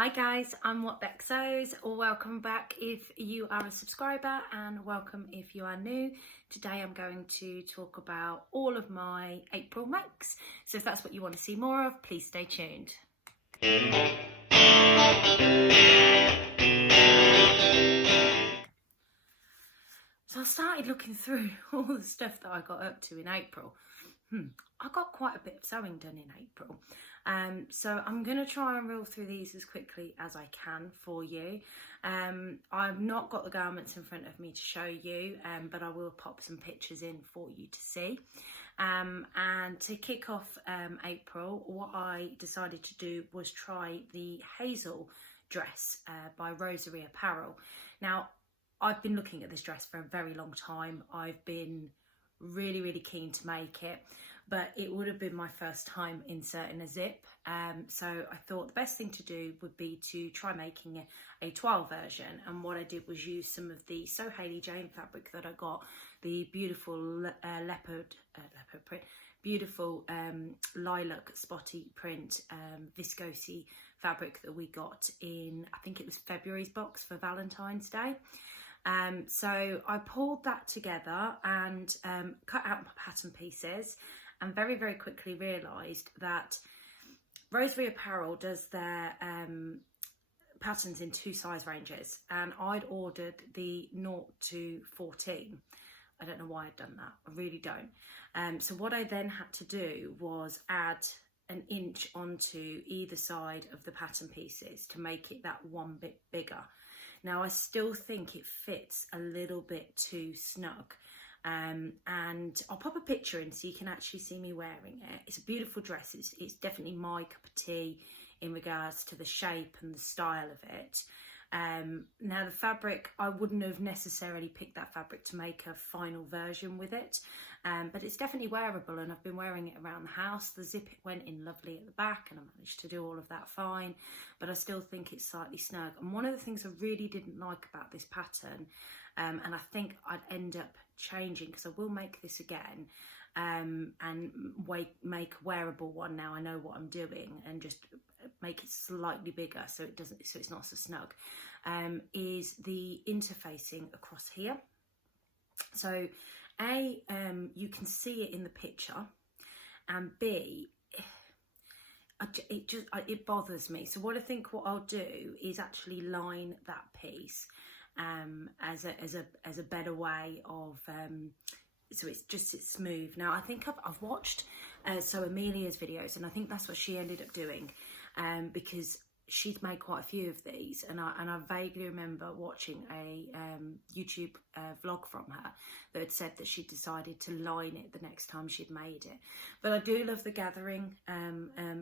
Hi guys, I'm What Beck Sews. Welcome back if you are a subscriber and welcome if you are new. Today I'm going to talk about all of my April makes. So if that's what you want to see more of, please stay tuned. So I started looking through all the stuff that I got up to in April. I got quite a bit of sewing done in April. So I'm going to try and reel through these as quickly as I can for you. I've not got the garments in front of me to show you, but I will pop some pictures in for you to see. And to kick off April, what I decided to do was try the Hazel dress by Rosary Apparel. Now, I've been looking at this dress for a very long time. I've been really keen to make it, but it would have been my first time inserting a zip, so I thought the best thing to do would be to try making a toile version. And what I did was use some of the So Hayley Jane fabric that I got, the beautiful leopard print, beautiful lilac spotty print viscose fabric that we got in, I think it was February's box for Valentine's Day. So I pulled that together and cut out my pattern pieces, and very quickly realised that Rosary Apparel does their patterns in two size ranges, and I'd ordered the 0 to 14. I don't know why I'd done that, I really don't. So what I then had to do was add an inch onto either side of the pattern pieces to make it that one bit bigger. Now I still think it fits a little bit too snug, and I'll pop a picture in so you can actually see me wearing it. It's a beautiful dress. It's definitely my cup of tea in regards to the shape and the style of it. Now the fabric, I wouldn't have necessarily picked that fabric to make a final version with it, but it's definitely wearable, and I've been wearing it around the house. The zip went in lovely at the back and I managed to do all of that fine, but I still think it's slightly snug. And one of the things I really didn't like about this pattern, and I think I'd end up changing because I will make this again, and make a wearable one now I know what I'm doing, and just make it slightly bigger so it's not so snug, is the interfacing across here. So A, you can see it in the picture, and B, it bothers me. So what I'll do is actually line that piece as a better way of so it's smooth. Now I think I've watched So Amelia's videos, and I think that's what she ended up doing, because she'd made quite a few of these, and I vaguely remember watching a YouTube vlog from her that had said that she decided to line it the next time she'd made it. But I do love the gathering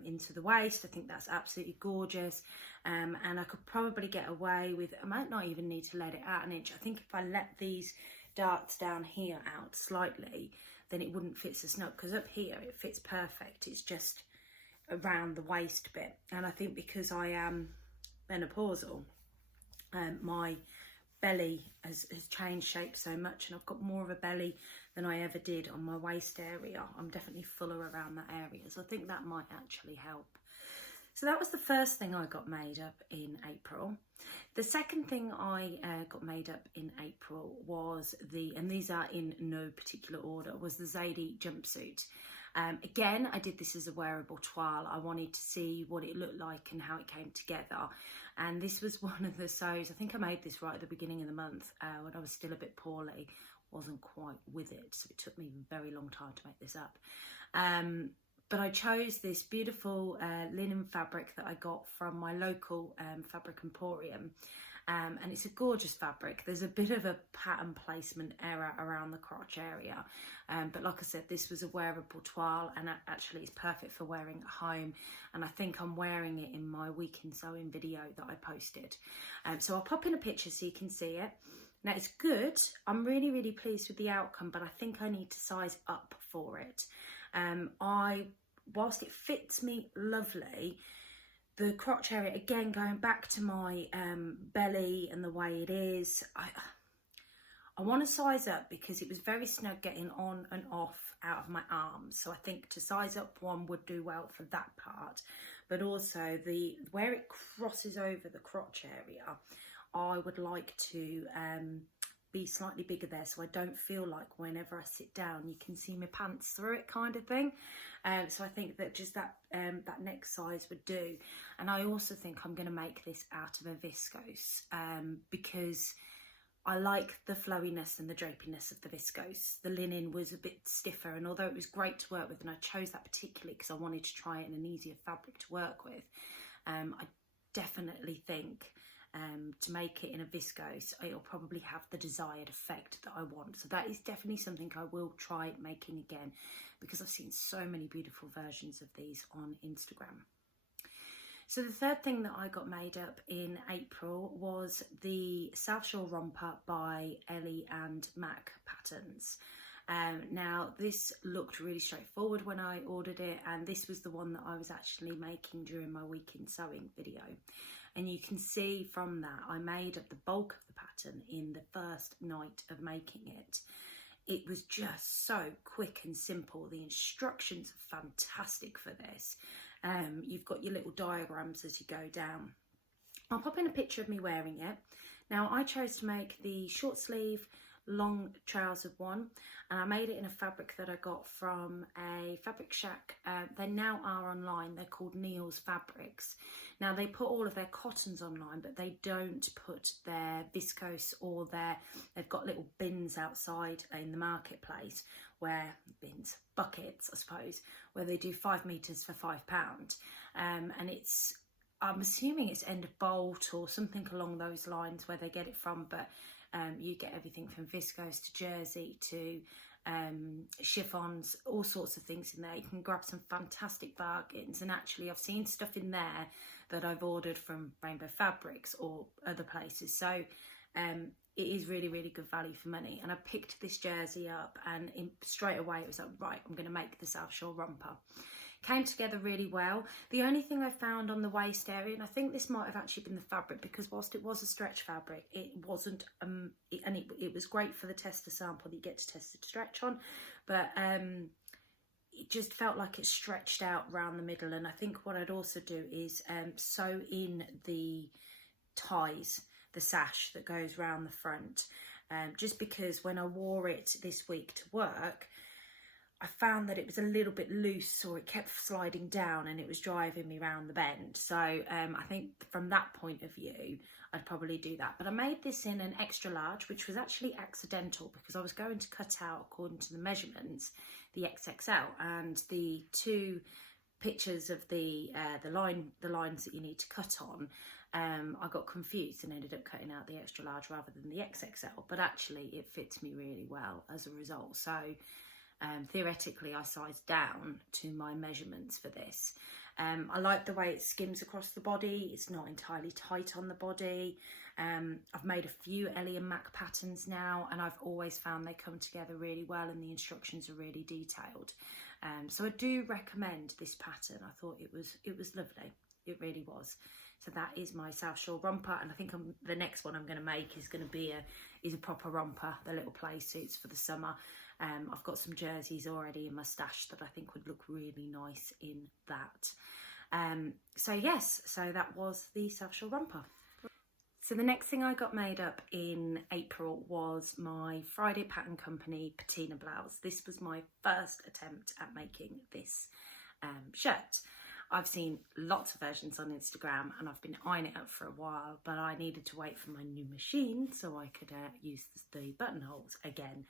into the waist. I think that's absolutely gorgeous, and I could probably get away with, I might not even need to let it out an inch. I think if I let these darts down here out slightly, then it wouldn't fit so snug, because up here it fits perfect. It's just around the waist bit, and I think because I am menopausal, my belly has changed shape so much, and I've got more of a belly than I ever did on my waist area. I'm definitely fuller around that area, so I think that might actually help. So that was the first thing I got made up in April. The second thing I got made up in April was and these are in no particular order, was the Zadie jumpsuit. Again, I did this as a wearable toile. I wanted to see what it looked like and how it came together. And this was one of the sews. I think I made this right at the beginning of the month when I was still a bit poorly. Wasn't quite with it, so it took me a very long time to make this up. But I chose this beautiful linen fabric that I got from my local fabric emporium. And it's a gorgeous fabric. There's a bit of a pattern placement error around the crotch area. But like I said, this was a wearable toile, and actually it's perfect for wearing at home. And I think I'm wearing it in my week in sewing video that I posted. So I'll pop in a picture so you can see it. Now it's good. I'm really pleased with the outcome, but I think I need to size up for it. Whilst it fits me lovely, the crotch area, again, going back to my belly and the way it is, I want to size up because it was very snug getting on and off out of my arms. So I think to size up one would do well for that part. but also where it crosses over the crotch area, I would like to be slightly bigger there, so I don't feel like whenever I sit down you can see my pants through it, kind of thing. So I think that just that neck size would do. And I also think I'm going to make this out of a viscose, because I like the flowiness and the drapiness of the viscose. The linen was a bit stiffer, and although it was great to work with, and I chose that particularly because I wanted to try it in an easier fabric to work with, I definitely think to make it in a viscose, it'll probably have the desired effect that I want. So that is definitely something I will try making again, because I've seen so many beautiful versions of these on Instagram. So the third thing that I got made up in April was the self-sewn romper by Ellie and Mac Patterns. Now this looked really straightforward when I ordered it, and this was the one that I was actually making during my week in sewing video. And you can see from that I made up the bulk of the pattern in the first night of making it. It was just so quick and simple. The instructions are fantastic for this. You've got your little diagrams as you go down. I'll pop in a picture of me wearing it. Now I chose to make the short sleeve long trouser one, and I made it in a fabric that I got from a fabric shack. They now are online. They're called Neil's Fabrics. Now they put all of their cottons online, but they don't put their viscose or they've got little bins outside in the marketplace, where buckets I suppose, where they do 5 meters for £5. And I'm assuming it's End of Bolt or something along those lines where they get it from, but you get everything from viscose to jersey to chiffons, all sorts of things in there. You can grab some fantastic bargains, and actually I've seen stuff in there that I've ordered from Rainbow Fabrics or other places. So it is really, really good value for money. And I picked this jersey up, and straight away it was like, right, I'm going to make the self-sewn romper. Came together really well. The only thing I found on the waist area, and I think this might have actually been the fabric, because whilst it was a stretch fabric, it wasn't, it was great for the tester sample that you get to test the stretch on, but it just felt like it stretched out round the middle. And I think what I'd also do is sew in the ties, the sash that goes round the front, just because when I wore it this week to work, I found that it was a little bit loose, or it kept sliding down and it was driving me round the bend. So I think from that point of view, I'd probably do that. But I made this in an extra large, which was actually accidental, because I was going to cut out, according to the measurements, the XXL, and the two pictures of the lines that you need to cut on, I got confused and ended up cutting out the extra large rather than the XXL. But actually it fits me really well as a result. So theoretically I sized down to my measurements for this. I like the way it skims across the body. It's not entirely tight on the body. I've made a few Ellie and Mac patterns now, and I've always found they come together really well, and the instructions are really detailed. So I do recommend this pattern. I thought it was lovely. It really was. So that is my self-sewn romper, and I think the next one I'm going to make is going to be a proper romper, the little play suits for the summer. I've got some jerseys already in my stash that I think would look really nice in that. So yes, so that was the self-sewn romper. So the next thing I got made up in April was my Friday Pattern Company Patina blouse. This was my first attempt at making this shirt. I've seen lots of versions on Instagram, and I've been eyeing it up for a while, but I needed to wait for my new machine so I could use the buttonholes again,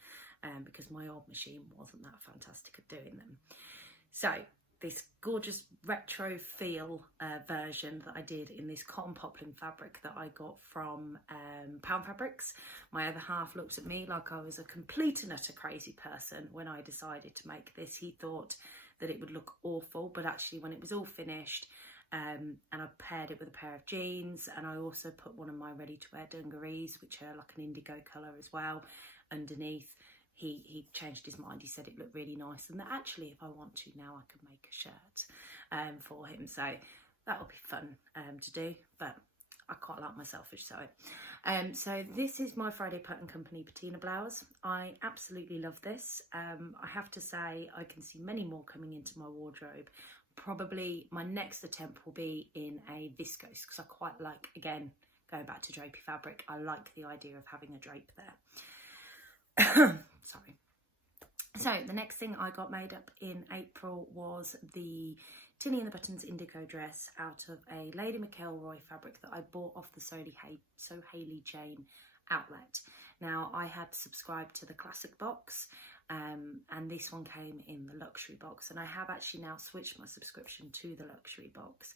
because my old machine wasn't that fantastic at doing them. So this gorgeous retro feel version that I did in this cotton poplin fabric that I got from Pound Fabrics. My other half looked at me like I was a complete and utter crazy person when I decided to make this. He thought that it would look awful, but actually when it was all finished, and I paired it with a pair of jeans, and I also put one of my ready-to-wear dungarees, which are like an indigo colour as well, underneath. He changed his mind. He said it looked really nice, and that actually, if I want to now, I could make a shirt for him. So that would be fun to do, but I quite like my selfish sewing. So this is my Friday Pattern Company Patina blouse. I absolutely love this. I have to say I can see many more coming into my wardrobe, probably my next attempt will be in a viscose, because I quite like, again, going back to drapey fabric, I like the idea of having a drape there. Sorry. So the next thing I got made up in April was the Tilly and the Buttons Indigo dress out of a Lady McElroy fabric that I bought off the So Hayley Jane outlet. Now, I had subscribed to the classic box, and this one came in the luxury box, and I have actually now switched my subscription to the luxury box,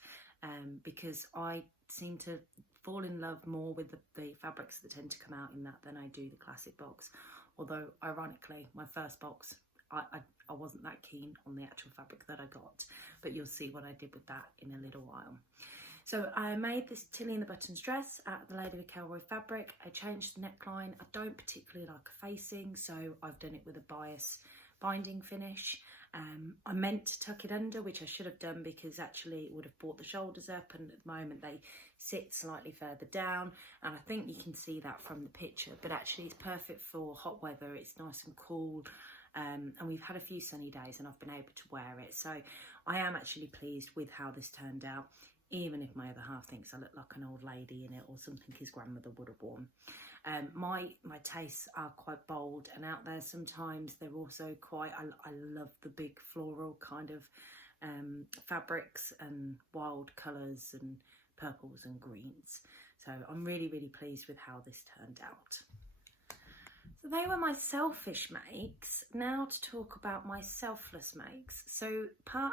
because I seem to fall in love more with the fabrics that tend to come out in that than I do the classic box. Although, ironically, my first box, I wasn't that keen on the actual fabric that I got, but you'll see what I did with that in a little while. So I made this Tilly and the Buttons dress out of the Lady McElroy fabric. I changed the neckline. I don't particularly like a facing, so I've done it with a bias binding finish. I meant to tuck it under, which I should have done, because actually it would have brought the shoulders up, and at the moment they sit slightly further down, and I think you can see that from the picture, but actually it's perfect for hot weather. It's nice and cool, and we've had a few sunny days and I've been able to wear it, so I am actually pleased with how this turned out, even if my other half thinks I look like an old lady in it or something his grandmother would have worn. My tastes are quite bold and out there sometimes. They're also quite, I love the big floral kind of fabrics and wild colours and purples and greens. So I'm really, really pleased with how this turned out. So they were my selfish makes. Now to talk about my selfless makes. So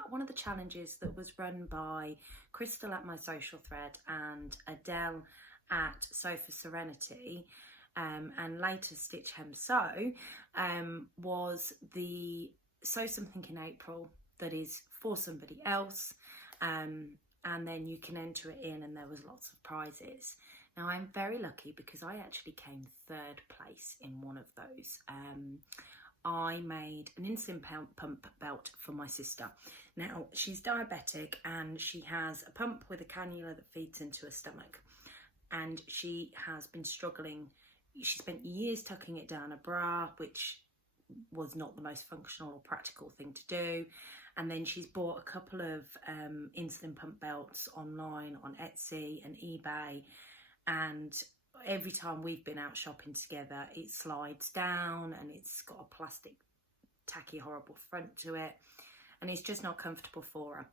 one of the challenges that was run by Crystal at my social thread and Adele at Sofa Serenity, and later Stitch Hem Sew, was the sew something in April that is for somebody else, and then you can enter it in, and there was lots of prizes. Now I'm very lucky because I actually came third place in one of those. I made an insulin pump belt for my sister. Now she's diabetic and she has a pump with a cannula that feeds into her stomach, and she has been struggling. She spent years tucking it down a bra, which was not the most functional or practical thing to do. And then she's bought a couple of insulin pump belts online on Etsy and eBay, and every time we've been out shopping together, it slides down and it's got a plastic tacky horrible front to it, and it's just not comfortable for her.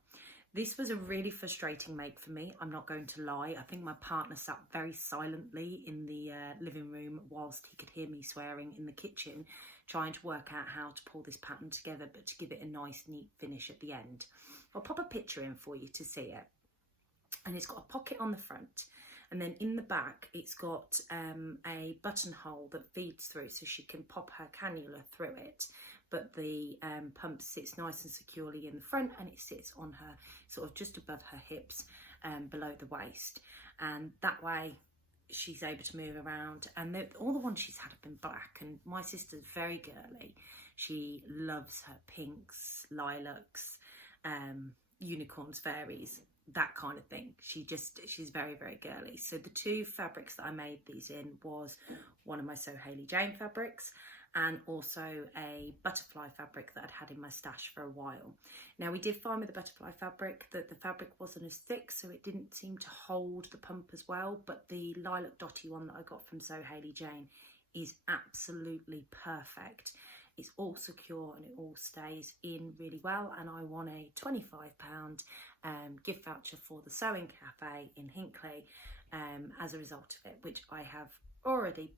This was a really frustrating make for me, I'm not going to lie. I think my partner sat very silently in the living room whilst he could hear me swearing in the kitchen, trying to work out how to pull this pattern together, but to give it a nice neat finish at the end. I'll pop a picture in for you to see it. And it's got a pocket on the front, and then in the back it's got a buttonhole that feeds through so she can pop her cannula through it, but the pump sits nice and securely in the front, and it sits on her sort of just above her hips, below the waist, and that way she's able to move around. And all the ones she's had have been black, and my sister's very girly. She loves her pinks, lilacs, unicorns, fairies, that kind of thing. She's very, very girly. So the two fabrics that I made these in was one of my So Hayley Jane fabrics, and also a butterfly fabric that I'd had in my stash for a while. Now we did find with the butterfly fabric that the fabric wasn't as thick, so it didn't seem to hold the pump as well, but the lilac dotty one that I got from So Hayley Jane is absolutely perfect. It's all secure and it all stays in really well, and I won a £25 gift voucher for the Sewing Cafe in Hinckley as a result of it, which I have already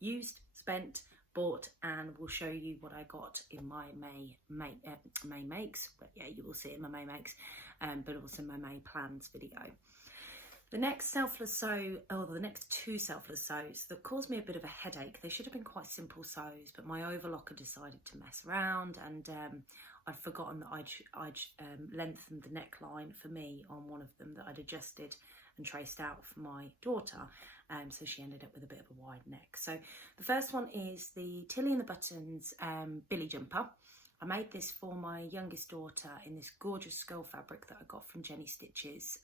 used, spent, bought, and will show you what I got in my May makes. But yeah, you will see it in my May makes, but also my May plans video. The next selfless sew, or the next two selfless sews that caused me a bit of a headache. They should have been quite simple sews, but my overlocker decided to mess around, and I'd forgotten that I'd lengthened the neckline for me on one of them that I'd adjusted and traced out for my daughter, so she ended up with a bit of a wide neck. So the first one is the Tilly and the Buttons Billie jumper. I made this for my youngest daughter in this gorgeous skull fabric that I got from Jenny Stitches.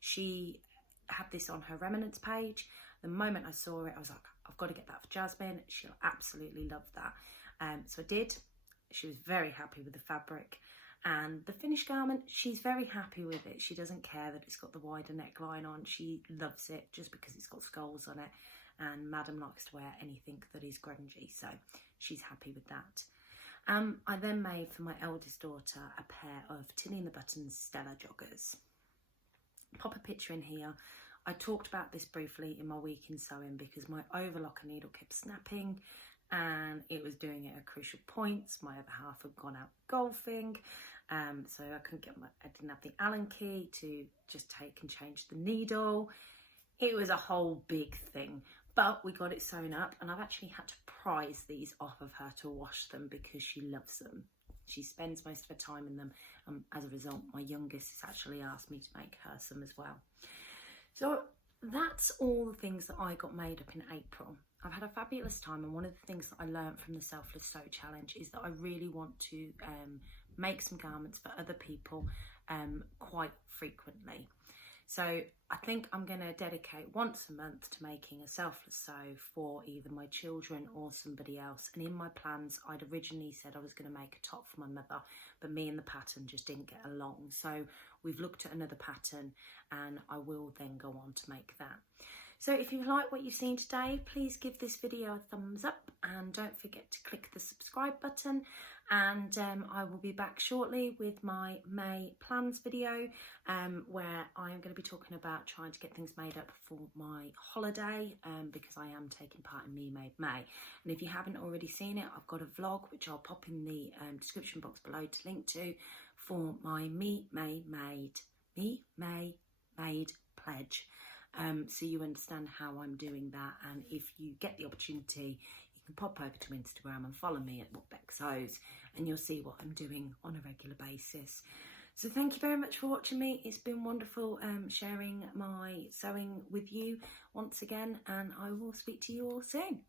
She had this on her remnants page. The moment I saw it, I was like, I've got to get that for Jasmine. She'll absolutely love that. So I did. She was very happy with the fabric. And the finished garment, she's very happy with it. She doesn't care that it's got the wider neckline on. She loves it just because it's got skulls on it. And Madam likes to wear anything that is grungy, so she's happy with that. I then made for my eldest daughter a pair of Tinny and the Buttons Stella joggers. Pop a picture in here. I talked about this briefly in my week in sewing because my overlocker needle kept snapping and it was doing it at crucial points. My other half had gone out golfing, so I didn't have the Allen key to just take and change the needle. It was a whole big thing, but we got it sewn up, and I've actually had to prise these off of her to wash them because she loves them. She spends most of her time in them. As a result, my youngest has actually asked me to make her some as well. So that's all the things that I got made up in April. I've had a fabulous time, and one of the things that I learned from the Selfless Sew Challenge is that I really want to make some garments for other people quite frequently. So I think I'm going to dedicate once a month to making a selfless sew for either my children or somebody else. And in my plans, I'd originally said I was going to make a top for my mother, but me and the pattern just didn't get along. So we've looked at another pattern, and I will then go on to make that. So if you like what you've seen today, please give this video a thumbs up, and don't forget to click the subscribe button. And I will be back shortly with my May plans video, where I'm going to be talking about trying to get things made up for my holiday, because I am taking part in Me Made May. And if you haven't already seen it, I've got a vlog which I'll pop in the description box below to link to for my Me May Made pledge. So you understand how I'm doing that, and if you get the opportunity, you can pop over to Instagram and follow me at What Beck Sews, and you'll see what I'm doing on a regular basis. So thank you very much for watching me. It's been wonderful sharing my sewing with you once again, and I will speak to you all soon.